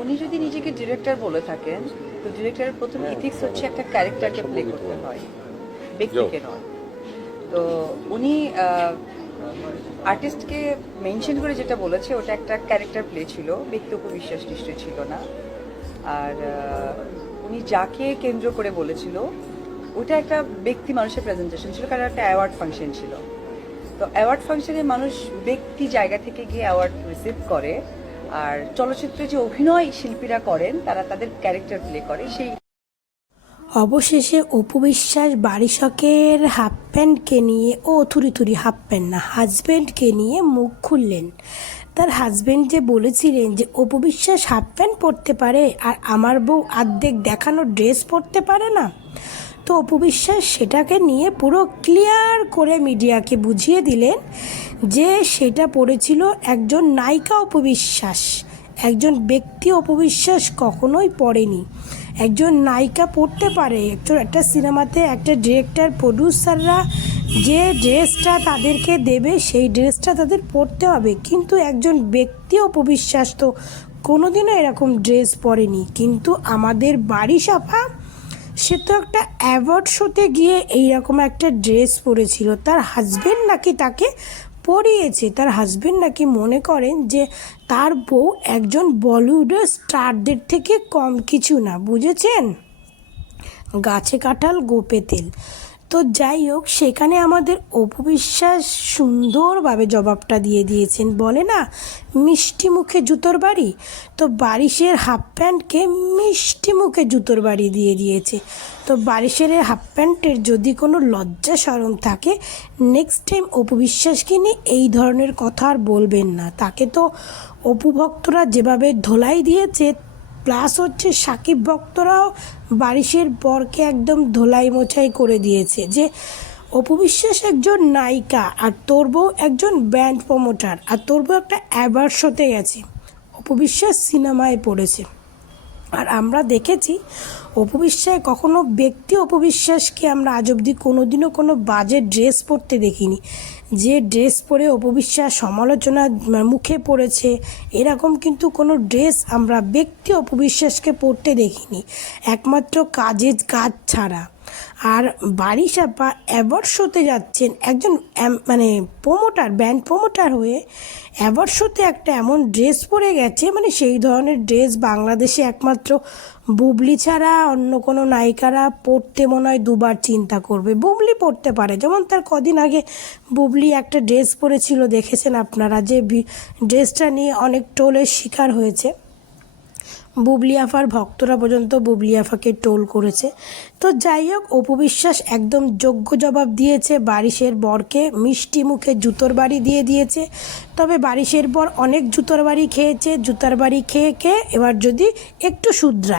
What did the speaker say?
উনি যদি নিজেকে ডিরেক্টর বলে থাকেন তো ডিরেক্টরের প্রথম ইথিক্স হচ্ছে একটা ক্যারেক্টারকে প্লে করতে হয় ব্যক্তিকে নয়। তো উনি আর্টিস্টকে মেনশন করে যেটা বলেছে ওটা একটা ক্যারেক্টার প্লে ছিল ব্যক্তি উপবিশ্বাস নিশ্চয় ছিল না। আর উনি যাকে কেন্দ্র করে বলেছিল ওটা একটা ব্যক্তি মানুষের প্রেজেন্টেশন ছিল কারণ একটা অ্যাওয়ার্ড ফাংশন ছিল। তো অ্যাওয়ার্ড ফাংশনে মানুষ ব্যক্তি জায়গা থেকে গিয়ে অ্যাওয়ার্ড রিসিভ করে আর চলচ্চিত্রে যে অভিনয় শিল্পীরা করেন, তারা তাদের ক্যারেক্টার প্লে করে। সেই অবশেষে অপু বিশ্বাস বারিশকের হাফ প্যান্টকে নিয়ে, ও থুরি থুরি হাফ প্যান্ট না হাজব্যান্ডকে নিয়ে মুখ খুললেন। তার হাজব্যান্ড যে বলেছিলেন যে, অপু বিশ্বাস হাফ প্যান্ট পরতে পারে আর আমার বউ আর্ধেক দেখানো ড্রেস পরতে পারে না? তো অপু বিশ্বাস সেটাকে নিয়ে পুরো ক্লিয়ার করে মিডিয়াকে বুঝিয়ে দিলেন যে সেটা পড়েছিল একজন নায়িকা অপবিশ্বাস। একজন ব্যক্তি অপবিশ্বাস কখনোই পড়েনি। একজন নায়িকা পড়তে পারে একটা সিনেমাতে একটা ডিরেক্টর প্রডিউসাররা যে ড্রেসটা তাদেরকে দেবে, সেই ড্রেসটা তাদের পরতে হবে। কিন্তু একজন ব্যক্তি অপবিশ্বাস তো কোনোদিনও এরকম ড্রেস পরেনি। কিন্তু আমাদের বাড়ি সাফা, সে তো একটা অ্যাওয়ার্ড শোতে গিয়ে এইরকম একটা ড্রেস পরেছিল। তার হাজবেন্ড নাকি তাকে পরিয়েছে তার হাজবেন্ড নাকি মনে করেন যে তার বউ একজন বলিউডের স্টারদের থেকে কম কিছু না, বুঝেছেন? গাছে কাঁঠাল, গোপে তেল। তো যাই হোক, সেখানে আমাদের অপবিশ্বাস সুন্দরভাবে জবাবটা দিয়ে দিয়েছেন। বলে না, মিষ্টি মুখে জুতোর বাড়ি? তো বারিশের হাফ প্যান্টকে মিষ্টি মুখে জুতোর বাড়ি দিয়ে দিয়েছে। তো বারিশের হাফ প্যান্টের যদি কোনো লজ্জা সরম থাকে নেক্সট টাইম অপবিশ্বাসকে নিয়ে এই ধরনের কথা আর বলবেন না। তাকে তো অপু ভক্তরা যেভাবে ধোলাই দিয়েছে প্লাস হচ্ছে সাকিব ভক্তরাও বারিশের বরকে একদম ধোলাই মোছাই করে দিয়েছে যে, অপু বিশ্বাস একজন নায়িকা আর তোর বউ একজন ব্যান্ড প্রমোটার আর তোর বউ একটা অ্যাভার্স হতে গেছে। অপু বিশ্বাস সিনেমায় পড়েছে। আর আমরা দেখেছি অপবিশ্বাস, কখনো ব্যক্তি অপবিশ্বাসকে আমরা আজ অবধি কোনোদিনও কোনো বাজে ড্রেস পরতে দেখিনি। যে ড্রেস পরে অপবিশ্বাস সমালোচনা মুখে পড়েছে, এরকম কিন্তু কোনো ড্রেস আমরা ব্যক্তি অপবিশ্বাসকে পরতে দেখিনি, একমাত্র কাজের কাজ ছাড়া। আর বাড়ি সাপা অ্যাওয়ার্ড শোতে যাচ্ছেন একজন মানে প্রোমোটার ব্যান্ড প্রোমোটার হয়ে। অ্যাওয়ার্ড শোতে একটা এমন ড্রেস পরে গেছে মানে সেই ধরনের ড্রেস বাংলাদেশে একমাত্র বুবলি ছাড়া অন্য কোনো নায়িকারা পরতে মনে হয় দুবার চিন্তা করবে। বুবলি পরতে পারে, যেমন তার কদিন আগে বুবলি একটা ড্রেস পরেছিল, দেখেছেন আপনারা যে ড্রেসটা নিয়ে অনেক টোলের শিকার হয়েছে। বুবলি আফার ভক্তরা পর্যন্ত বুবলি আফাকে টোল করেছে। তো যাই হোক অপবিশ্বাস একদম যোগ্য জবাব দিয়েছে। বারিশের বরকে মিষ্টি মুখে জুতোর বাড়ি দিয়ে দিয়েছে। তবে বারিশের বর অনেক জুতোর বাড়ি খেয়েছে, জুতার বাড়ি খেয়ে খেয়ে এবার যদি একটু শুধরায়।